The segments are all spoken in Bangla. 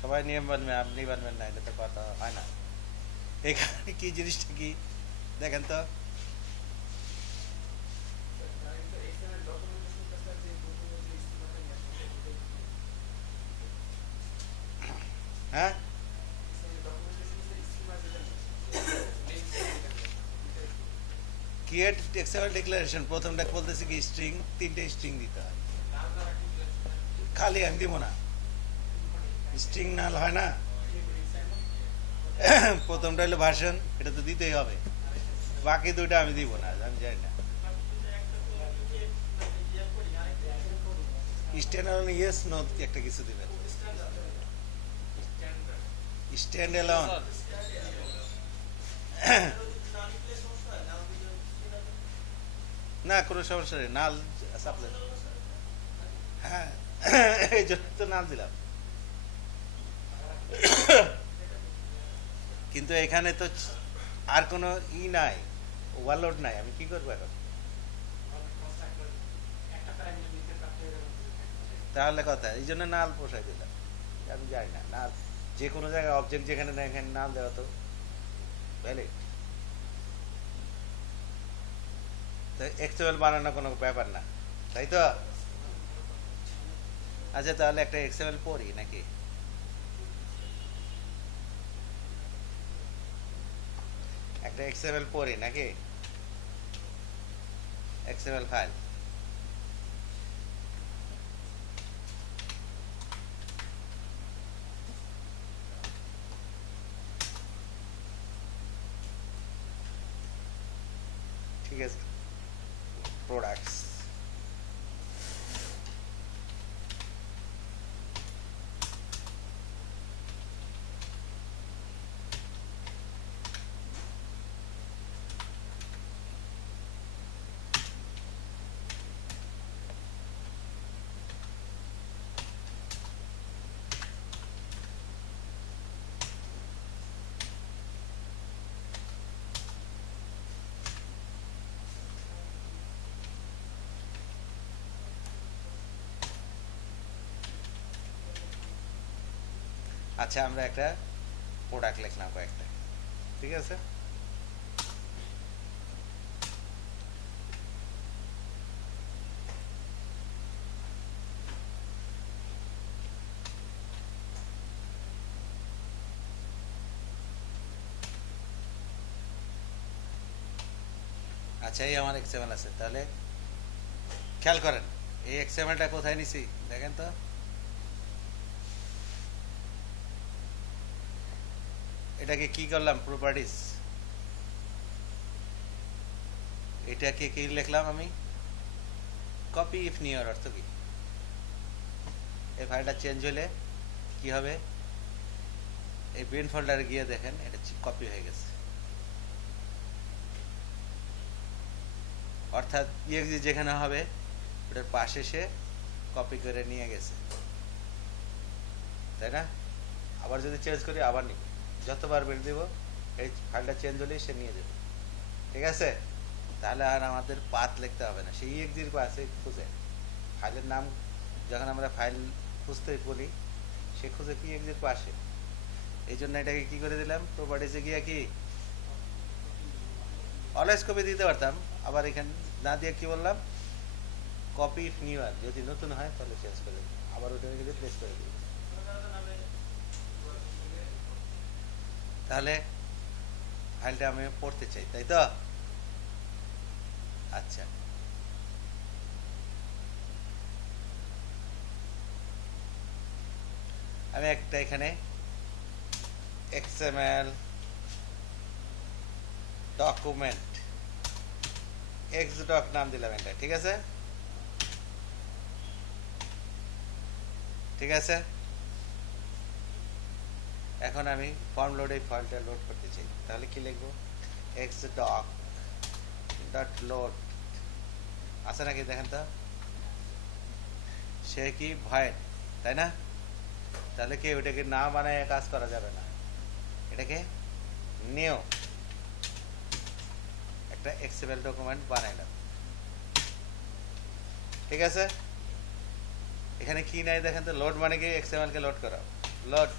সবাই নিয়ম মানবে, আপনি মানবেন না, এটা তো কথা হয় না। এখানে কি জিনিসটা কি দেখেন তো। হ্যাঁ, ক্রিয়েট এক্সএমএল ডিক্লারেশন প্রথমটা বলতেছি কি স্ট্রিং, তিনটে স্ট্রিং দিতে হয়। খালি আমি দিব না, স্ট্রিং নাল হয় না। প্রথমটা হলো ভার্সন, এটা তো দিতেই হবে। বাকি দুইটা আমি দিব না, আমি জানি না। স্ট্যান্ড ইয়েস নো একটা কিছু দিবেন। স্ট্যান্ড অ্যালোন, না কোনো সমস্যা নেই, নাল সাপ্লাই। হ্যাঁ, এই জন্য তো নাল দিলাম। কিন্তু এখানে তো আর কোনো নাই, ওভারলোড নাই, আমি কি করবো এখন? তাহলে কথা, এই জন্য নাল পোষাই দিলাম। আমি জানি না নাল, যে কোনো জায়গায় অবজেক্ট যেখানে না এখানে নাল দেওয়া তো ভ্যালিড। তো এক্সএমএল বানানো কোনো ব্যাপার না, তাই তো? আচ্ছা, তাহলে একটা এক্সএমএল পড়ি নাকি? একটা এক্সএমএল পড়ি নাকি? এক্সএমএল ফাইল, ঠিক আছে, প্রোডাক্টস। আচ্ছা, আমরা একটা প্রোডাক্ট লিখলাম কয়েকটা, ঠিক আছে। আচ্ছা, এই আমার এক্সএমএল আছে, তাহলে খেয়াল করেন এই এক্সএমএলটা কোথায় নিছি দেখেন তো। এটাকে কি করলাম, প্রপার্টিস। এটাকে কি লিখলাম আমি, কপি ইফ নিয়ার। অর্থ কি, এই ফাইলটা চেঞ্জ হলে কি হবে, এই বিন ফোল্ডারে গিয়ে দেখেন এটা কপি হয়ে গেছে। অর্থাৎ ইএক্সি যেখানে হবে ওটার পাশে সে কপি করে নিয়ে গেছে, তাই না? আবার যদি চেঞ্জ করি আবার নিব, যতবার বের দিব এই ফাইলটা চেঞ্জ হলেই সে নিয়ে যাবে, ঠিক আছে। তাহলে আর আমাদের পাথ লিখতে হবে না, সেই ইএক্সির পাশে খুঁজে ফাইলের নাম, যখন আমরা ফাইল খুঁজতে বলি সে খুঁজে পিএক্সির পাশে। এই জন্য এটাকে কি করে দিলাম, প্রপার্টিসে গিয়ে কি অলওয়েজ কপি দিতে পারতাম, আবার এখানে না দিয়ে কি বললাম, কপি ইফ নিউয়ার, যদি নতুন হয় তাহলে চেঞ্জ করে দিই, আবার ওটা রিপ্লেস করে দিই। তাহলে ফাইলটা আমি পড়তে চাই, তাই তো? আচ্ছা, আমি একটা এখানে এক্সএমএল ডকুমেন্ট এক্সডক নাম দিলাম এটা, ঠিক আছে, ঠিক আছে। এখন আমি ফর্ম লোড এই ফাইলটা লোড করতে চাই, তাহলে কি লিখবো, এক্সডক ডট লোড আছে নাকি দেখেন তো, সে কি ভয়েড, তাই না? তাহলে কি ওটাকে না বানায় কাজ করা যাবে না, এটাকে নিউ একটা এক্সএমএল ডকুমেন্ট বানাইলাম, ঠিক আছে। এখানে কি নাই দেখেন তো, লোড মানে কি এক্সএমএল কে লোড করা, লোড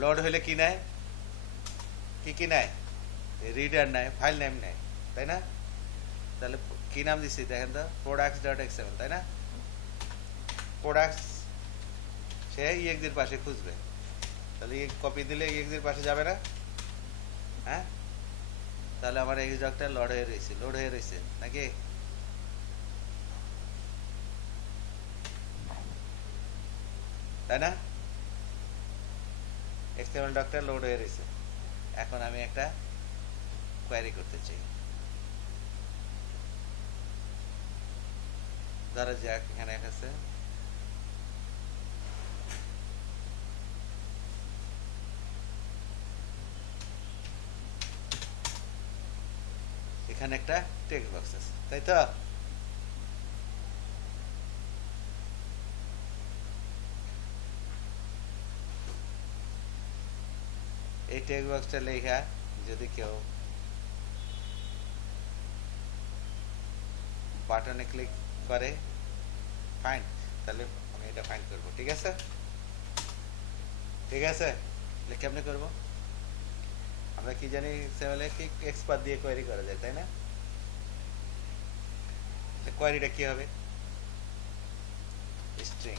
লোড হইলে কি নেয়, কি নেয়, রিডার নেয়, ফাইল নেম নেয়, তাই না? তাহলে কি নাম দিচ্ছি দেখেন তো, প্রোডাক্টস ডট এক্সএমএল, তাই না? প্রোডাক্টস সে ইএক্সির পাশে খুঁজবে, তাহলে কপি দিলে ইএক্সির পাশে যাবে না? হ্যাঁ, তাহলে আমার এক্সডকটা লোড হয়ে রয়েছে নাকি? তাই না? এক্সএমএল ডকটা লোড হয়ে রয়েছে। এখন আমি একটা কোয়েরি করতে চাই, ধরা যাক এখানে আছে এখানে একটা টেক্সট বক্স আছে, তাই তো? এই টেক্সট বক্সটা লেখা যদি কেউ বাটনে ক্লিক করে ফাইন্ড, তাহলে আমি এটা ফাইন্ড করব। ঠিক আছে, ঠিক আছে। কেমনে করব? আমরা কি জানি সেভেলে কি এক্সপার্ট দিয়ে কোয়েরি করা যায়, তাই না? কোয়েরিটা কি হবে? স্ট্রিং,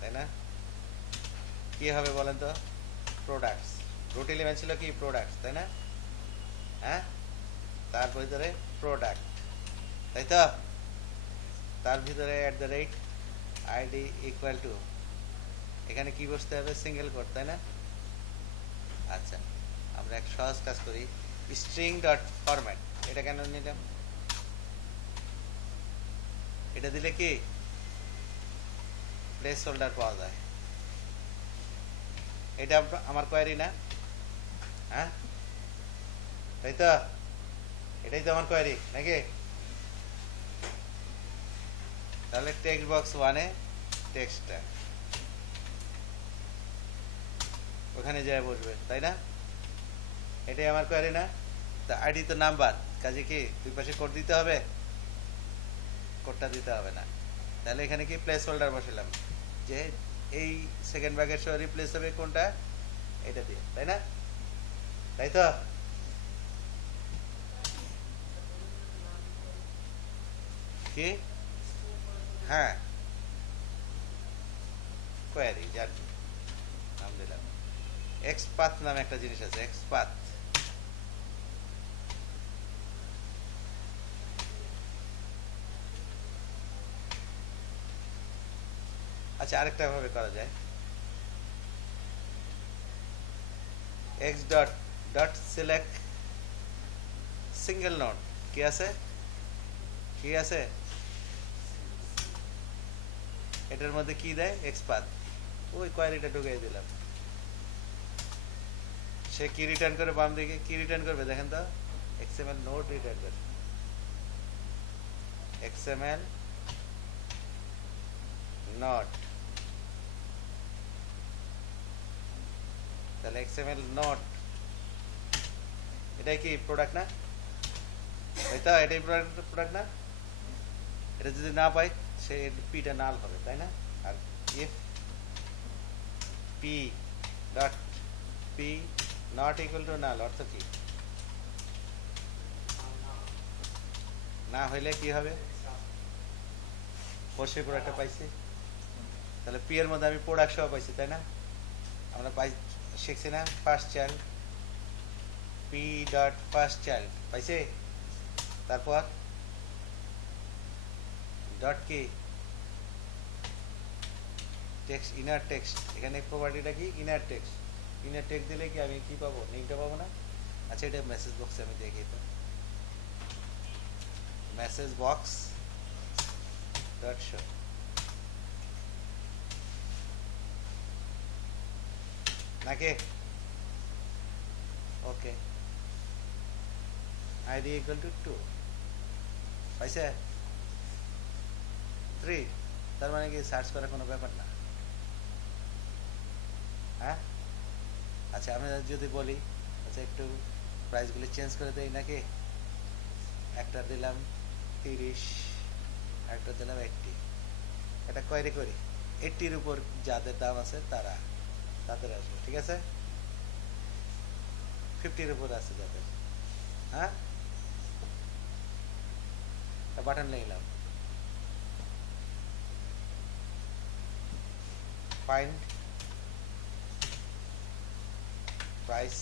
তাই না? কি হবে বলেন তো? প্রোডাক্টস, রুট এলিমেন্ট ছিল কি প্রোডাক্টস, তাই না? হ্যাঁ, তার ভিতরে প্রোডাক্ট, তাই তো? তার ভিতরে @id ইকুয়াল টু, এখানে কি বসতে হবে? সিঙ্গেল কোট, তাই না? আচ্ছা, আমরা এক সহজ কাজ করি, স্ট্রিং ডট ফরম্যাট, এটা কেন নিলাম? এটা দিলে কি প্লেস হোল্ডার পাওয়া যায়। এটা আমার কোয়েরি না? হ্যাঁ, তাই তো? এটাই তো আমার কোয়েরি নাকি? তাহলে টেক্সট বক্স ওয়ানে টেক্সটটা ওখানে যায় বসবে, তাই না? এটাই আমার কোয়েরি না? তা আইডি তো নাম্বার, কাজে কি দুই পাশে কোড দিতে হবে? কোডটা দিতে হবে না। তাহলে এখানে কি প্লেস হোল্ডার বসালাম, যে এই সেকেন্ড ব্র্যাকেট সহ রিপ্লেস হবে কোনটা, এটা দিয়ে, তাই না? তাই তো? কি? হ্যাঁ, কোয়েরি জানি, নাম দিলাম এক্সপাথ নামে একটা জিনিস আছে, এক্সপাথ। আচ্ছা, আরেকটা ভাবে করা যায়, x dot dot select single node, কি আছে, কি আছে এটার মধ্যে, কি দেয়? এক্সপাথ। ওই কোয়েরিটা ঢুকিয়ে দিলাম, সে কি রিটার্ন করে? বাম দিকে কি রিটার্ন করবে দেখেন তো? এক্সএমএল নোড রিটার্ন করবে, এক্সএমএল নট। তাহলে এক্সএমএল নট, এটাই কি প্রোডাক্ট না? তাই, এটাই প্রোডাক্ট না? এটা যদি না পাই, সে পিটা নাল হবে, তাই না? আর if P dot P not equal to null, অর্থ কি? না হইলে কি হবে? ফোর্সে প্রোডাক্টটা পাইছি, তাহলে পি এর মধ্যে আমি প্রোডাক্ট সহ পাইছি, তাই না? আমরা শিখছি না first child, P dot first child পাইছে, তারপর ডট কি টেক্সট, ইনার টেক্সট, এখানে প্রপার্টিটা কি ইনার টেক্সট, ইনার টেক্সট দিলে কি আমি কি পাবো? লিঙ্কটা পাবো না? আচ্ছা, এটা মেসেজ বক্সে আমি দেখি তো, মেসেজ বক্স ডট শো, নাকি? ওকে, আইডি ইকুয়াল টু 2 পাইছে, 3, তার মানে কি সার্চ করার কোনো ব্যাপার না। হ্যাঁ, আচ্ছা, আমি যদি বলি, আচ্ছা একটু প্রাইসগুলি চেঞ্জ করে দেই নাকি? একটা দিলাম 30, একটা দিলাম 80, এটা কোয়েরি করি 80-র উপর যাদের দাম আছে তারা তাদের আসবে, ঠিক আছে? 50-এর উপর আছে যাদের, হ্যাঁ, বাটন নিলাম, ফাইন্ড প্রাইস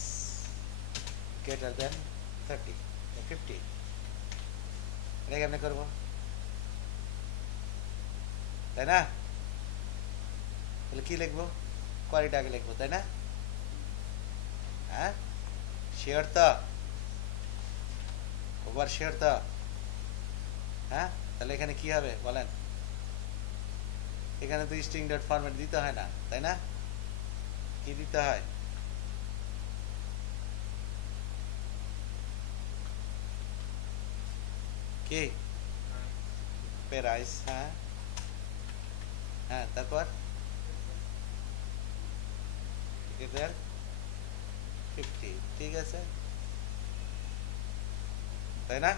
গ্রেটার দেন 30 50, এটা কেমনে করবো, তাই না? তাহলে কি লিখবো, কোয়ালিটি আগে লিখবো, তাই না? হ্যাঁ, শিওর তো, ওভার শিওর তো? হ্যাঁ, তাহলে এখানে কি হবে বলেন? এখানে তো স্ট্রিং ডট ফরম্যাট দিতে হয় না, তাই না? কি দিতে হয়? কি প্রাইস, হ্যাঁ হ্যাঁ, তারপর 50, ঠিক আছে, তাই না?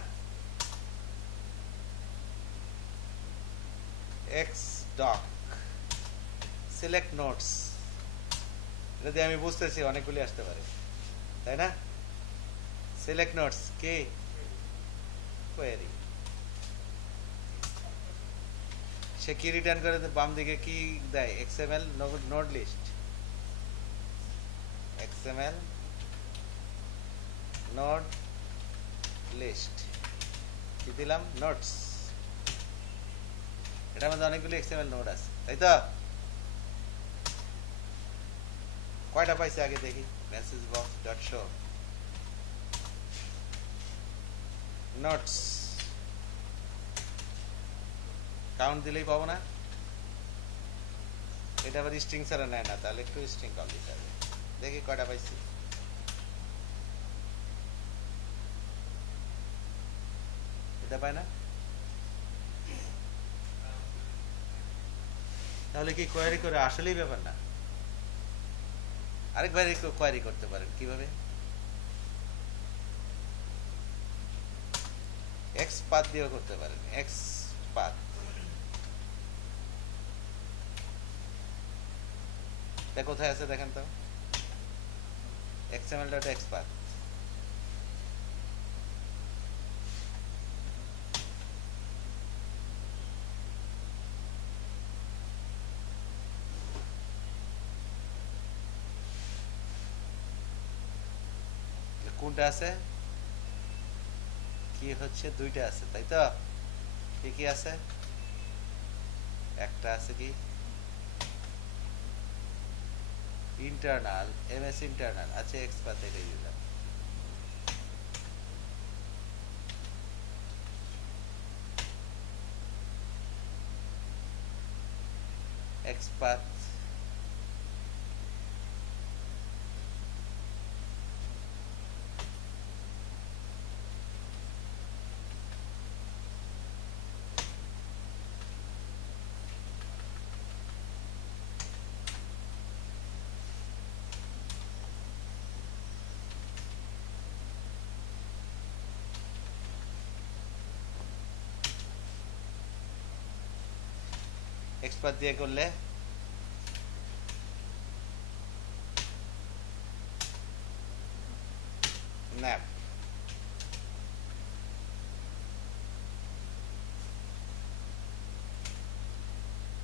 এক্স ডক সিলেক্ট নোটস, এটা দিয়ে আমি বুঝতেছি অনেকগুলি আসতে পারে, তাই না? সিলেক্ট নোটস কি কোয়েরি, সে কি রিটার্ন করে, বাম দিকে কি দেয়, XML node list, XML node list, কি দিলাম, নোটস, এটার মধ্যে অনেকগুলি এক্সএমএল নোড আছে, তাই তো? কয়টা পাইছে আগে দেখি, message box dot show notes, count দিলেই পাবো না, এটা আবার স্ট্রিং ছাড়া নেয় না, তাহলে একটু স্ট্রিং কম দিতে হবে, দেখি কয়টা পাইছি, এটা পায় না, তাহলে কি কোয়ারি করে আসলেই ব্যাপার না, আরেকবার কোয়ারি করতে পারেন, কিভাবে, এক্স পাথ দিয়েও করতে পারেন, এক্স পাথ, এটা কোথায় আছে দেখেন তো, এক্সএমএল ডট এক্স পাথ, কোনটা আছে, কি হচ্ছে, দুইটা আছে, তাই তো? কি কি আছে, একটা আছে কি ইন্টারনাল, এমএস ইন্টারনাল, আছে এক্স পাথ, এটাই দিলাম, এক্স পাথ, এক্স পাথ দিয়ে করলে ন্যাপ,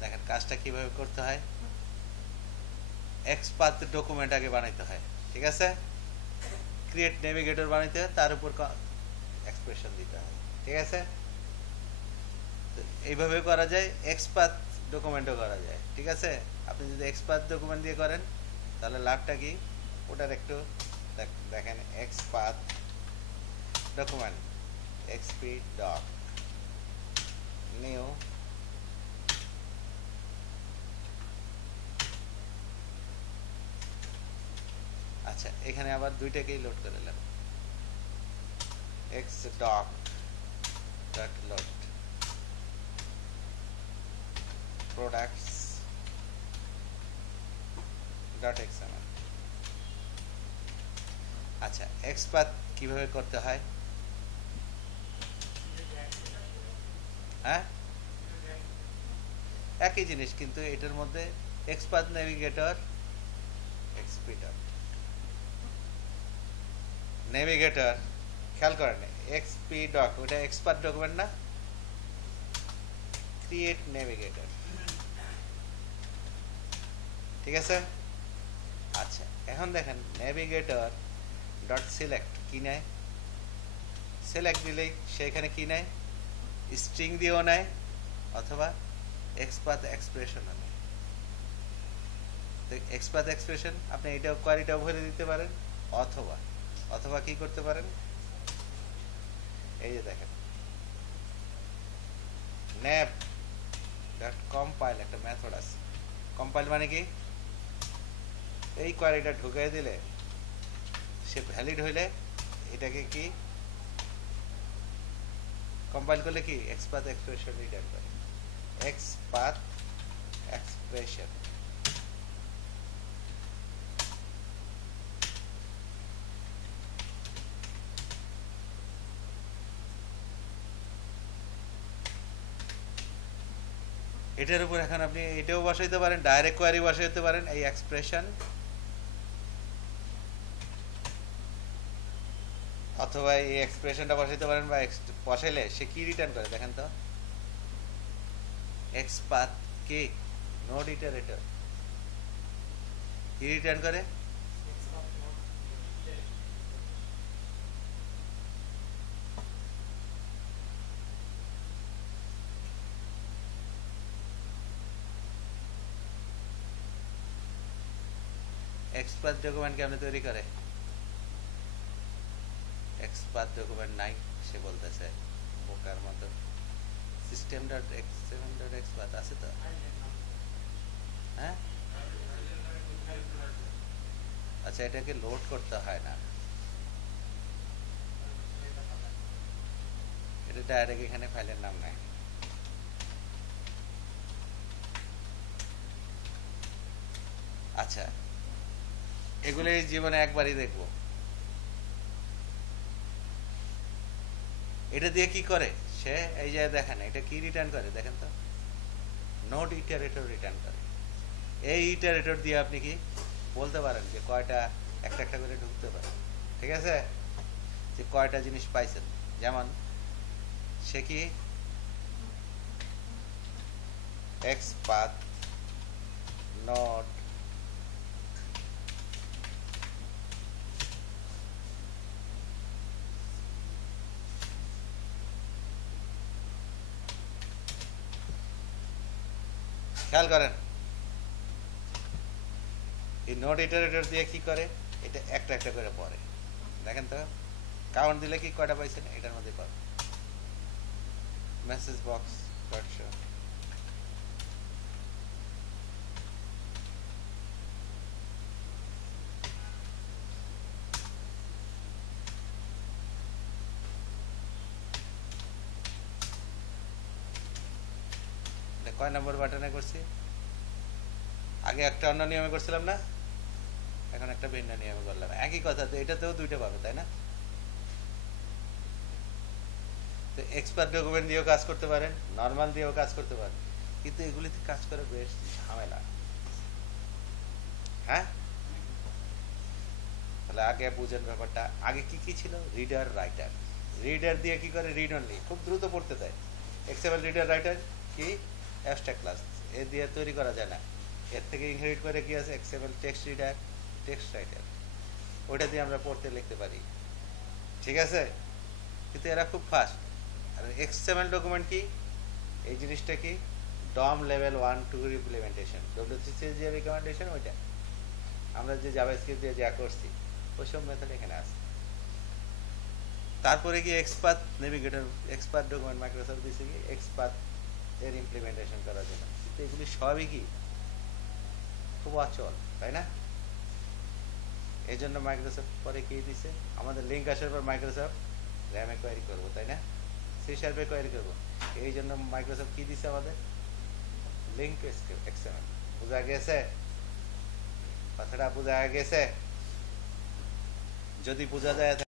দেখেন কাজটা কিভাবে করতে হয়, এক্স পাথ ডকুমেন্ট আগে বানাইতে হয়, ঠিক আছে, ক্রিয়েট নেভিগেটর বানাইতে হয়, তার উপর এক্সপ্রেশন দিতে হয়, ঠিক আছে, এইভাবে করা যায়, এক্স পাথ ডকুমেন্টও করা যায়, ঠিক আছে? আপনি যদি এক্স পাথ ডকুমেন্ট দিয়ে করেন তাহলে লাভটা কি, ওটার একটু দেখেন, XPath document XP doc new, আচ্ছা এখানে আবার দুইটাকেই লোড করে নিলাম, X doc dot load products dot XML, আচ্ছা এক্স পাথ কিভাবে করতে হয়, হ্যাঁ একই জিনিস, কিন্তু এটার মধ্যে XPath navigator XP dot navigator, খেয়াল করেন এক্সপি ডক ওটা এক্সপার্ট ডকুমেন্ট না, ক্রিয়েট নেভিগেটর, ঠিক আছে। আচ্ছা এখন দেখেন নেভিগেটর ডট সিলেক্ট কি নেয়, সিলেক্ট দিলেই সেখানে কি নেয়, স্ট্রিং দিয়েও নেয় অথবা এক্সপাথ এক্সপ্রেশনও নেয়। এক্সপাথ এক্সপ্রেশন আপনি এটাও কোয়ারিটাও ভরে দিতে পারেন, অথবা অথবা কি করতে পারেন, এই যে দেখেন nav ডট কম্পাইল একটা মেথড আছে, কম্পাইল মানে কি, এই কোয়ারিটা ঢুকাই দিলে সে ভ্যালিড হইলে এটাকে কি কম্পাইল করলে কি এক্সপাথ এক্সপ্রেশন রিটার্ন করে, এক্সপাথ এক্সপ্রেশন। এটার উপর এখন আপনি এটাও বসাইতে পারেন, ডাইরেক্ট কোয়ারি বসাইতে পারেন, এই এক্সপ্রেশন, অথবা এই এক্সপ্রেশনটা বসাইতে পারেন, বা বসাইলে সে কি রিটার্ন করে দেখেন তো, এক্সপাথ কে নোড ইটারেটর কি রিটার্ন করে, এক্সপাথ ডকুমেন্ট কেমনে তৈরি করে, এক্সপাথ ডকুমেন্ট নাই, সে বলতেছে বোকার মতো, সিস্টেম ডট এক্স7 ডট এক্সপাথ আছে তো, হ্যাঁ আচ্ছা এটাকে লোড করতে হয় না, এটা ডাইরেক্ট এখানে ফাইলের নাম নাই। আচ্ছা এগুলো এই জীবনে একবারই দেখবো, এটা দিয়ে কি করে সে, এই যে দেখেন এটা কি রিটার্ন করে দেখেন তো, নোড ইটারেটর রিটার্ন করে। এই ইটারেটর দিয়ে আপনি কি বলতে পারেন যে কয়টা একটা একটা করে ঢুকতে পারে, ঠিক আছে, যে কয়টা জিনিস পাইছেন, যেমন সে কি এক্সপাথ নোড খেয়াল করেন এই নোড ইটারেটর দিয়ে কি করে, এটা একটা একটা করে পড়ে, দেখেন তো কাউন্ট দিলে কি কয়টা পাইছেন এটার মধ্যে পাবে, মেসেজ বক্স ডট শো, কয় নম্বর বাটনে করছি, আগে একটা অন্য নিয়মে করছিলাম না, এখন একটা ভিন্ন নিয়মে করলাম, একই কথা, তো এটাতেও দুইটা পাবে তাই না। তো এক্সপার্ট ডকুমেন্ট দিয়েও কাজ করতে পারেন, নর্মাল দিয়েও কাজ করতে পারেন, কিন্তু এগুলিতে কাজ করে বেশ ঝামেলা, হ্যাঁ তাহলে আগে বুঝেন ব্যাপারটা, আগে কি কি ছিল, রিডার রাইটার, রিডার দিয়ে কি করে, রিড অনলি খুব দ্রুত পড়তে দেয়, এক্সএমএল রিডার রাইটার কি অ্যাবস্ট্রাক্ট ক্লাস, এ দিয়ে তৈরি করা যায় না, এর থেকে ইনহেরিট করে কি আছে XML text reader, text writer, ওইটা দিয়ে আমরা পড়তে লিখতে পারি, ঠিক আছে, কিন্তু এরা খুব ফাস্ট। আর এক্সএমএল ডকুমেন্ট কি, এই জিনিসটা কি ডম লেভেল 1-2 ইমপ্লিমেন্টেশন, ডব্লিউসিসি যে রিকমেন্ডেশন ওইটা আমরা যে জাভাস্ক্রিপ্ট দিয়ে যা করছি ওইসব মেথড এখানে আছে। তারপরে কি XPath navigator, XPath document Microsoft দিয়েছে কি এক্সপাথ এর ইমপ্লিমেন্টেশন করার জন্য, কিন্তু এগুলি সবই কি খুব অচল তাই না, এই জন্য মাইক্রোসফট পরে কি দিছে, আমাদের লিঙ্ক আসার পর মাইক্রোসফট র্যামে কোয়ারি করবো তাই না, সি শার্পে কোয়ারি করবো, এই জন্য মাইক্রোসফট কি দিছে আমাদের লিঙ্ক টু এক্সএমএল। বোঝা গেছে কথাটা, বোঝা গেছে, যদি বোঝা যায়